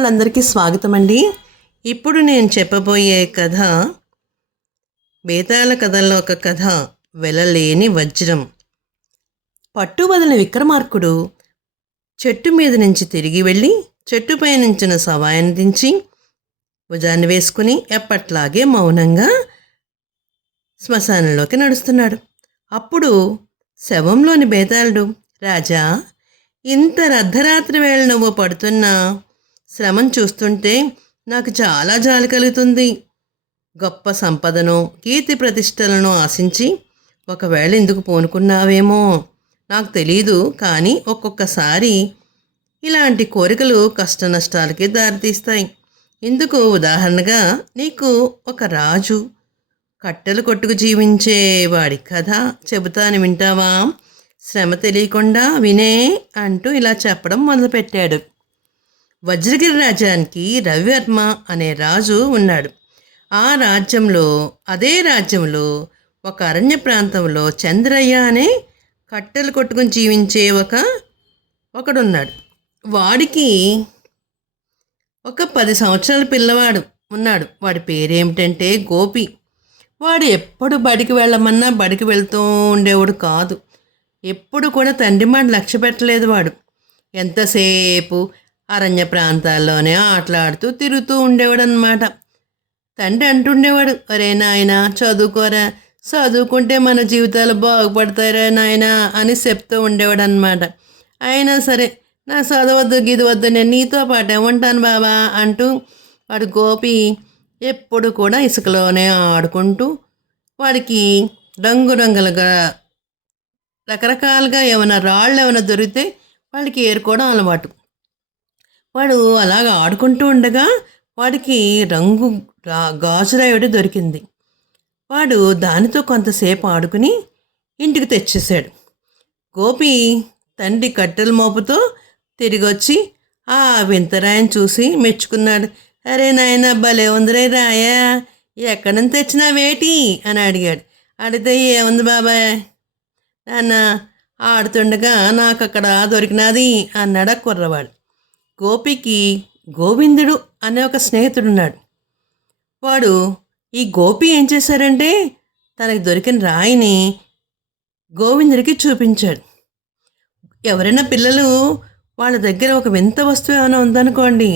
వాళ్ళందరికీ స్వాగతం అండి ఇప్పుడు నేను చెప్పబోయే కథ బేతాళ కథల్లో ఒక కథ వెలలేని వజ్రం. పట్టు వదిలిన విక్రమార్కుడు చెట్టు మీద నుంచి తిరిగి వెళ్ళి చెట్టుపై నుంచిన సవాయిని దించి భుజాన్ని వేసుకుని ఎప్పట్లాగే మౌనంగా శ్మశానంలోకి నడుస్తున్నాడు. అప్పుడు శవంలోని బేతాళుడు రాజా ఇంత అర్ధరాత్రి వేళ నువ్వు పడుతున్నా శ్రమను చూస్తుంటే నాకు చాలా జాలి కలుగుతుంది. గొప్ప సంపదను కీర్తి ప్రతిష్టలను ఆశించి ఒకవేళ ఎందుకు పూనుకున్నావేమో నాకు తెలీదు కానీ ఒక్కొక్కసారి ఇలాంటి కోరికలు కష్ట నష్టాలకి దారితీస్తాయి. ఇందుకు ఉదాహరణగా నీకు ఒక రాజు కట్టెలు కొట్టుకు జీవించే వాడి కథ చెబుతాను వింటావా? శ్రమ తెలియకుండా వినే అంటూ ఇలా చెప్పడం మొదలుపెట్టాడు. వజ్రగిరి రాజ్యానికి రవివర్మ అనే రాజు ఉన్నాడు. ఆ రాజ్యంలో అదే రాజ్యంలో ఒక అరణ్య ప్రాంతంలో చంద్రయ్య అనే కట్టెలు కొట్టుకుని జీవించే ఒక ఒకడున్నాడు. వాడికి ఒక పది సంవత్సరాల పిల్లవాడు ఉన్నాడు. వాడి పేరేమిటంటే గోపి. వాడు ఎప్పుడు బడికి వెళ్ళమన్నా బడికి వెళ్తూ ఉండేవాడు కాదు. ఎప్పుడు కూడా తండ్రి మాట లక్ష్య పెట్టలేదు వాడు. ఎంతసేపు అరణ్య ప్రాంతాల్లోనే ఆటలాడుతూ తిరుగుతూ ఉండేవాడు అనమాట తండ్రి అంటుండేవాడు అరే నాయన చదువుకోరా చదువుకుంటే మన జీవితాలు బాగుపడతారా నాయన అని చెప్తూ ఉండేవాడు అనమాట అయినా సరే నా చదవద్దు గిదవద్దు నేను నీతో పాటే ఉంటాను బాబా అంటూ వాడు గోపి ఎప్పుడు కూడా ఇసుకలోనే ఆడుకుంటూ వాడికి రంగురంగులుగా రకరకాలుగా ఏమైనా రాళ్ళు ఏమైనా దొరికితే వాళ్ళకి ఏరుకోవడం అలవాటు. వాడు అలాగ ఆడుకుంటూ ఉండగా వాడికి రంగు రా- గాజురాయుడు దొరికింది. వాడు దానితో కొంతసేపు ఆడుకుని ఇంటికి తెచ్చేసాడు గోపి తండ్రి కట్టెల మోపుతో తిరిగి వచ్చి ఆ వింతరాయని చూసి మెచ్చుకున్నాడు. అరే నాయన భలే ఉందిరే రాయా ఎక్కడి నుంచి తెచ్చినావేటి అని అడిగాడు. అడిగితే ఏముంది బాబాయ్? నాన్న ఆడుతుండగా నాకు అక్కడ దొరికినది అన్నాడు ఆ కుర్రవాడు. గోపికి గోవిందుడు అనే ఒక స్నేహితుడున్నాడు. వాడు ఈ గోపి ఏం చేశారంటే తనకు దొరికిన రాయిని గోవిందుడికి చూపించాడు. ఎవరైనా పిల్లలు వాళ్ళ దగ్గర ఒక వింత వస్తువు ఏమైనా ఉందనుకోండి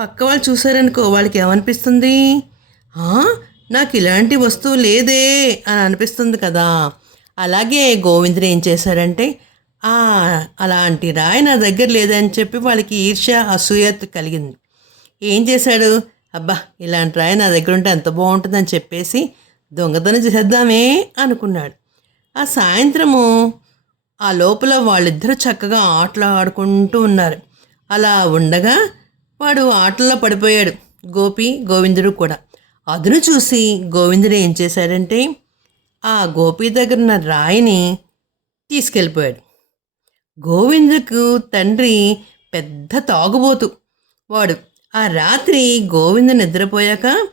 పక్క వాళ్ళు చూసారనుకో వాళ్ళకి ఏమనిపిస్తుంది? నాకు ఇలాంటి వస్తువు లేదే అని అనిపిస్తుంది కదా. అలాగే గోవిందుడు ఏం చేశాడంటే అలాంటి రాయి నా దగ్గర లేదని చెప్పి వాళ్ళకి ఈర్ష్య అసూయ కలిగింది. ఏం చేశాడు? అబ్బా ఇలాంటి రాయి నా దగ్గర ఉంటే ఎంత బాగుంటుందని చెప్పేసి దొంగతనం చేద్దామే అనుకున్నాడు. ఆ సాయంత్రము ఆ లోపల వాళ్ళిద్దరూ చక్కగా ఆటలు ఆడుకుంటూ ఉన్నారు. అలా ఉండగా వాడు ఆటల్లో పడిపోయాడు. గోపి గోవిందుడు కూడా. అదును చూసి గోవిందుడు ఏం చేశాడంటే ఆ గోపి దగ్గర ఉన్న రాయిని తీసుకెళ్ళిపోయాడు. గోవిందుకు తండ్రి పెద్ద తాగుబోతు. వాడు ఆ రాత్రి గోవింద నిద్రపోయాక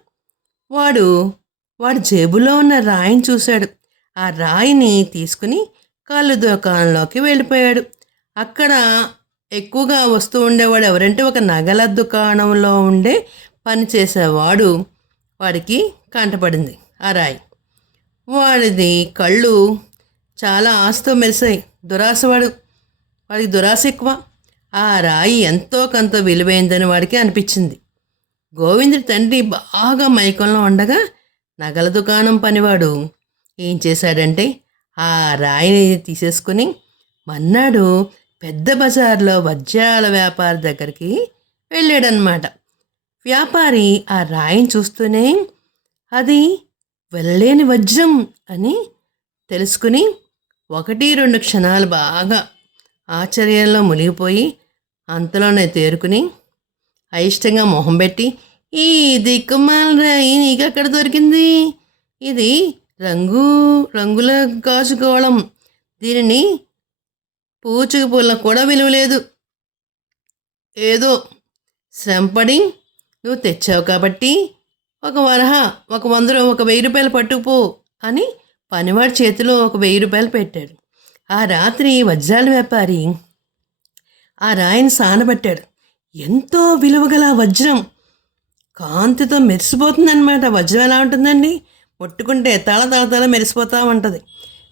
వాడు వాడు జేబులో ఉన్న రాయిని చూశాడు. ఆ రాయిని తీసుకుని కళ్ళు దుకాణంలోకి వెళ్ళిపోయాడు. అక్కడ ఎక్కువగా వస్తూ ఉండేవాడు ఎవరంటే ఒక నగల దుకాణంలో ఉండే పని చేసేవాడు వాడికి కంటపడింది ఆ రాయి. వాడిది కళ్ళు చాలా ఆస్తో మెరిసాయి. దురాశవాడు వాడికి దురాశ ఎక్కువ. ఆ రాయి ఎంతో కొంత విలువైందని వాడికి అనిపించింది. గోవిందుడి తండ్రి బాగా మైకంలో ఉండగా నగల దుకాణం పనివాడు ఏం చేశాడంటే ఆ రాయిని తీసేసుకుని మన్నాడు పెద్ద బజార్లో వజ్రాల వ్యాపారి దగ్గరికి వెళ్ళాడనమాట వ్యాపారి ఆ రాయిని చూస్తూనే అది వెళ్ళలేని వజ్రం అని తెలుసుకుని ఒకటి రెండు క్షణాలు బాగా ఆశ్చర్యంలో మునిగిపోయి అంతలోనే తేరుకుని అయిష్టంగా మొహం పెట్టి ఈ దిక్కుమాల రాయి నీకు ఎక్కడ దొరికింది? ఇది రంగు రంగుల గాజు గోళం. దీనిని పూచుకు పూల కూడా విలువలేదు. ఏదో శ్రమపడి నువ్వు తెచ్చావు కాబట్టి ఒక వరహ ఒక వంద ఒక వెయ్యి రూపాయలు పట్టుకుపో అని పనివాడి చేతిలో ఒక వెయ్యి రూపాయలు పెట్టాడు. ఆ రాత్రి వజ్రాల వ్యాపారి ఆ రాయిని సానబట్టాడు. ఎంతో విలువగల వజ్రం. కాంతితో మెరిసిపోతుందన్నమాట. వజ్రం ఎలా ఉంటుందండి? ముట్టుకుంటే తల తల తల మెరిసిపోతూ ఉంటుంది.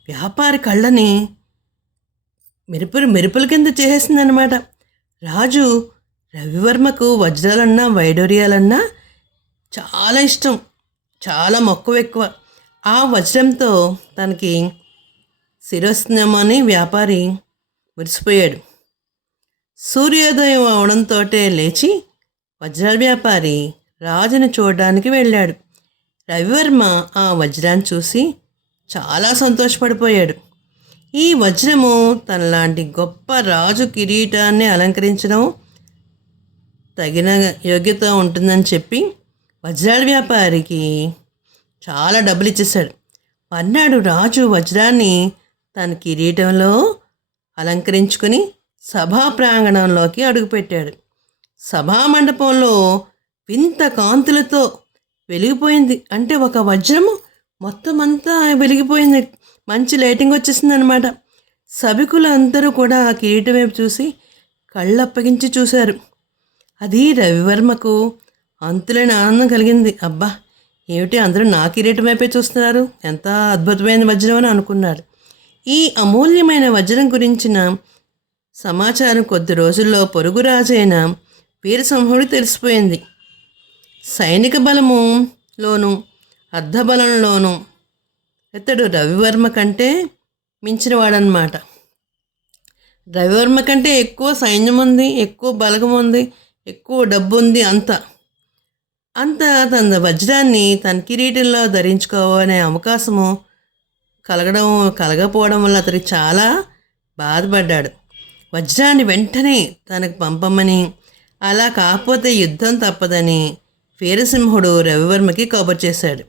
వ్యాపారి కళ్ళని మెరుపులు మెరుపుల కింద చేసేసిందనమాట రాజు రవివర్మకు వజ్రాలన్నా వైడూర్యాలన్నా చాలా ఇష్టం. చాలా మక్కువ ఎక్కువ. ఆ వజ్రంతో తనకి శిరస్నమని వ్యాపారి మురిసిపోయాడు. సూర్యోదయం అవడంతో లేచి వజ్రాల వ్యాపారి రాజుని చూడడానికి వెళ్ళాడు. రవివర్మ ఆ వజ్రాన్ని చూసి చాలా సంతోషపడిపోయాడు. ఈ వజ్రము తనలాంటి గొప్ప రాజు కిరీటాన్ని అలంకరించడం తగిన యోగ్యత ఉంటుందని చెప్పి వజ్రాల వ్యాపారికి చాలా డబ్బులు ఇచ్చేశాడు మర్నాడు రాజు వజ్రాన్ని తన కిరీటంలో అలంకరించుకుని సభా ప్రాంగణంలోకి అడుగుపెట్టాడు. సభా మండపంలో వింత కాంతులతో వెలిగిపోయింది. అంటే ఒక వజ్రము మొత్తం అంతా వెలిగిపోయింది. మంచి లైటింగ్ వచ్చేసింది అనమాట సభికులందరూ కూడా ఆ కిరీటం వైపు చూసి కళ్ళప్పగించి చూశారు. అది రవివర్మకు అంతులేని ఆనందం కలిగింది. అబ్బా ఏమిటి అందరూ నా కిరీటం వైపే చూస్తున్నారు? ఎంత అద్భుతమైన వజ్రం అని అనుకున్నాడు ఈ అమూల్యమైన వజ్రం గురించిన సమాచారం కొద్ది రోజుల్లో పొరుగురాజైన వీరసింహుడు తెలిసిపోయింది. సైనిక బలములోను అర్ధబలంలోనూ ఇతడు రవివర్మ కంటే మించినవాడనమాట రవివర్మ కంటే ఎక్కువ సైన్యం ఉంది ఎక్కువ బలగం ఉంది ఎక్కువ డబ్బు ఉంది అంత. అంత తన వజ్రాన్ని తన కిరీటంలో ధరించుకోవనే అవకాశము కలగడం కలగపోవడం వల్ల అతనికి చాలా బాధపడ్డాడు. వజ్రాన్ని వెంటనే తనకు పంపమని అలా కాకపోతే యుద్ధం తప్పదని వీరసింహుడు రవివర్మకి కబురు చేశాడు.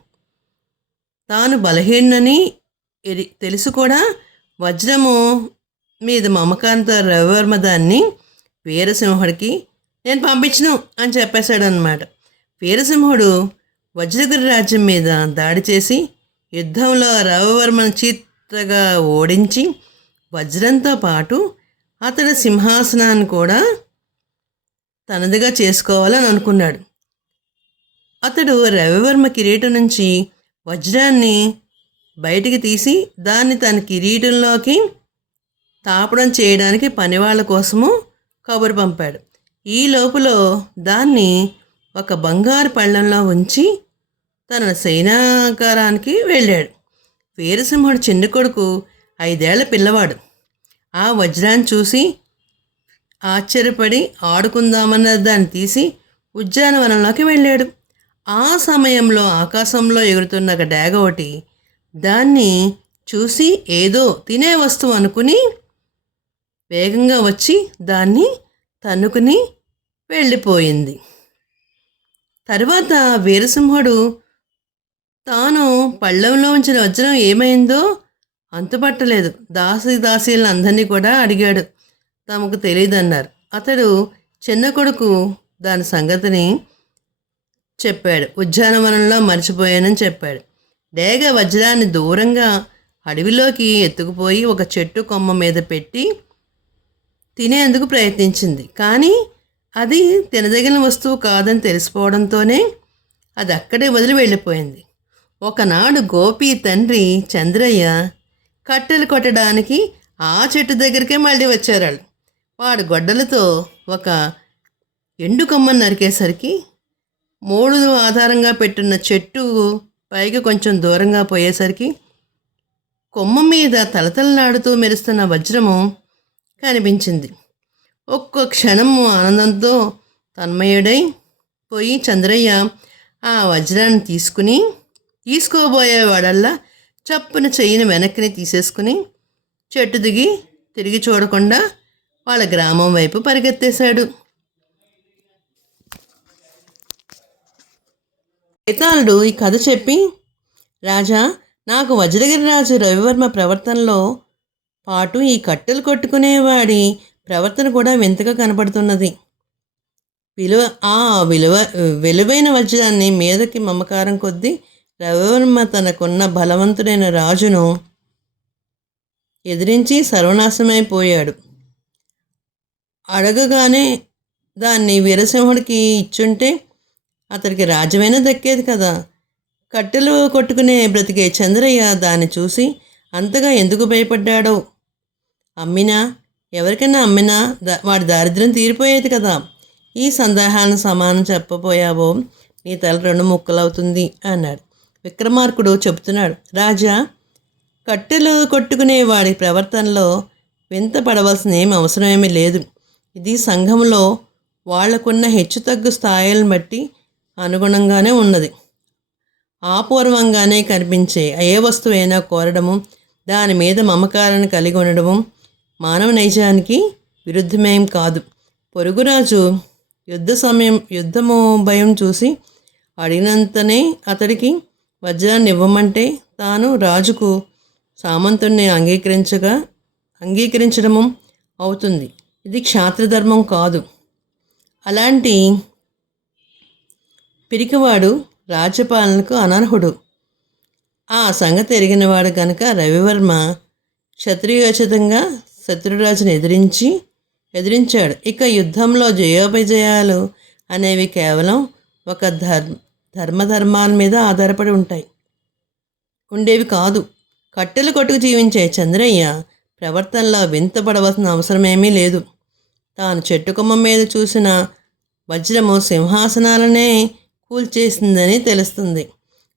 తాను బలహీనని ఎరి తెలుసు కూడా వజ్రము మీద మమకాంత రవివర్మ దాన్ని వీరసింహుడికి నేను పంపించను అని చెప్పేశాడు అనమాట వీరసింహుడు వజ్రగిరి రాజ్యం మీద దాడి చేసి యుద్ధంలో రవివర్మను చీతగా ఓడించి వజ్రంతో పాటు అతడి సింహాసనాన్ని కూడా తనదిగా చేసుకోవాలని అనుకున్నాడు. అతడు రవివర్మ కిరీటం నుంచి వజ్రాన్ని బయటికి తీసి దాన్ని తన కిరీటంలోకి తాపడం చేయడానికి పనివాళ్ళ కోసము కబురు పంపాడు. ఈ లోపల దాన్ని ఒక బంగారు పళ్ళంలో ఉంచి తన సైనాగారానికి వెళ్ళాడు. వీరసింహుడు చిన్న కొడుకు ఐదేళ్ళ పిల్లవాడు. ఆ వజ్రాన్ని చూసి ఆశ్చర్యపడి ఆడుకుందామన్న దాన్ని తీసి ఉద్యానవనంలోకి వెళ్ళాడు. ఆ సమయంలో ఆకాశంలో ఎగురుతున్న ఒక డాగ ఒకటి దాన్ని చూసి ఏదో తినే వస్తువు అనుకుని వేగంగా వచ్చి దాన్ని తన్నుకుని వెళ్ళిపోయింది. తర్వాత వీరసింహుడు తాను పళ్ళంలో ఉంచిన వజ్రం ఏమైందో అంతుపట్టలేదు. దాసి దాసీలను అందరినీ కూడా అడిగాడు. తమకు తెలియదన్నారు అతడు చిన్న కొడుకు దాని సంగతిని చెప్పాడు. ఉద్యానవనంలో మర్చిపోయానని చెప్పాడు. డేగ వజ్రాన్ని దూరంగా అడవిలోకి ఎత్తుకుపోయి ఒక చెట్టు కొమ్మ మీద పెట్టి తినేందుకు ప్రయత్నించింది. కానీ అది తినదగిన వస్తువు కాదని తెలిసిపోవడంతోనే అది అక్కడే వదిలి వెళ్ళిపోయింది. ఒకనాడు గోపి తండ్రి చంద్రయ్య కట్టెలు కొట్టడానికి ఆ చెట్టు దగ్గరికే మళ్ళీ వచ్చారు వాళ్ళు వాడు గొడ్డలతో ఒక ఎండు కొమ్మను నరికేసరికి మూడు ఆధారంగా పెట్టున్న చెట్టు పైకి కొంచెం దూరంగా పోయేసరికి కొమ్మ మీద తలతలలాడుతూ మెరుస్తున్న వజ్రము కనిపించింది. ఒక్క క్షణము ఆనందంతో తన్మయుడై పోయి చంద్రయ్య ఆ వజ్రాన్ని తీసుకుని తీసుకోబోయేవాడల్లా చప్పున చెయ్యిని వెనక్కిని తీసేసుకుని చెట్టు దిగి తిరిగి చూడకుండా వాళ్ళ గ్రామం వైపు పరిగెత్తేశాడు. వేతాళుడు ఈ కథ చెప్పి రాజా నాకు వజ్రగిరి రాజు రవివర్మ ప్రవర్తనలో పాటు ఈ కట్టెలు కొట్టుకునేవాడి ప్రవర్తన కూడా వింతగా కనపడుతున్నది. విలువ ఆ విలువ విలువైన వజ్రాన్ని మీదకి మమకారం కొద్దీ రవివర్మ తనకున్న బలవంతుడైన రాజును ఎదిరించి సర్వనాశనమైపోయాడు అడగగానే దాన్ని వీరసింహుడికి ఇచ్చుంటే అతడికి రాజ్యమైనా దక్కేది కదా. కట్టెలు కొట్టుకునే బ్రతికే చంద్రయ్య దాన్ని చూసి అంతగా ఎందుకు భయపడ్డాడో? అమ్మినా? ఎవరికైనా అమ్మినా దా- వాడి దారిద్ర్యం తీరిపోయేది కదా. ఈ సందేహాలను సమానం చెప్పబోయావో? నీ తల రెండు ముక్కలవుతుంది అన్నాడు. విక్రమార్కుడు చెబుతున్నాడు రాజా కట్టెలు కొట్టుకునే వాడి ప్రవర్తనలో వింత పడవలసిన ఏమి అవసరమేమీ లేదు. ఇది సంఘంలో వాళ్ళకున్న హెచ్చుతగ్గు స్థాయిలను బట్టి అనుగుణంగానే ఉన్నది. ఆపూర్వంగానే కనిపించే ఏ వస్తువైనా కోరడము దాని మీద మమకారాన్ని కలిగి ఉండడము మానవ నైజానికి విరుద్ధమేం కాదు. పొరుగురాజు యుద్ధ సమయం యుద్ధము భయం చూసి అడిగినంతనే అతడికి వజ్రాన్ని ఇవ్వమంటే తాను రాజుకు సామంతుణ్ణి అంగీకరించగా అంగీకరించడము అవుతుంది. ఇది క్షాత్రధర్మం కాదు. అలాంటి పిరికివాడు రాజ్యపాలనకు అనర్హుడు. ఆ సంగతి ఎరిగినవాడు కనుక రవివర్మ క్షత్రియోచితంగా శత్రురాజును ఎదిరించి ఎదిరించాడు. ఇక యుద్ధంలో జయోపజయాలు అనేవి కేవలం ఒక ధర్మ ధర్మధర్మాల మీద ఆధారపడి ఉంటాయి. ఉండేవి కాదు. కట్టెలు కొట్టుకు జీవించే చంద్రయ్య ప్రవర్తనలో వింతపడవలసిన అవసరమేమీ లేదు. తాను చెట్టు కొమ్మ మీద చూసిన వజ్రము సింహాసనాలనే కూల్చేసిందని తెలుస్తుంది.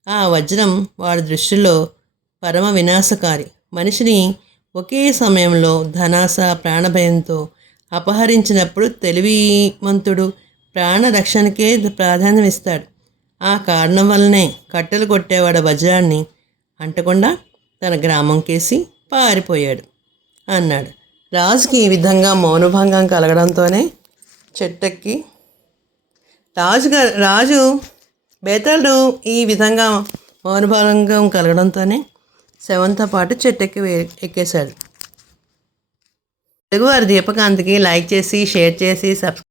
ఆ వజ్రం వాడి దృష్టిలో పరమ వినాశకారి. మనిషిని ఒకే సమయంలో ధనాస ప్రాణభయంతో అపహరించినప్పుడు తెలివిమంతుడు ప్రాణరక్షణకే ప్రాధాన్యం ఇస్తాడు ఆ కారణం వల్లనే కట్టెలు కొట్టేవాడు వజ్రాన్ని అంటకుండా తన గ్రామం కేసి పారిపోయాడు అన్నాడు. రాజుకి ఈ విధంగా మౌనభంగం కలగడంతోనే చెట్టెక్కి రాజుగారు రాజు బేతాళుడు ఈ విధంగా మౌనభంగం కలగడంతోనే శవంతో పాటు చెట్టెక్కి ఎక్కేశాడు. తెలుగువారి దీపకాంతికి లైక్ చేసి షేర్ చేసి సబ్స్క్రైబ్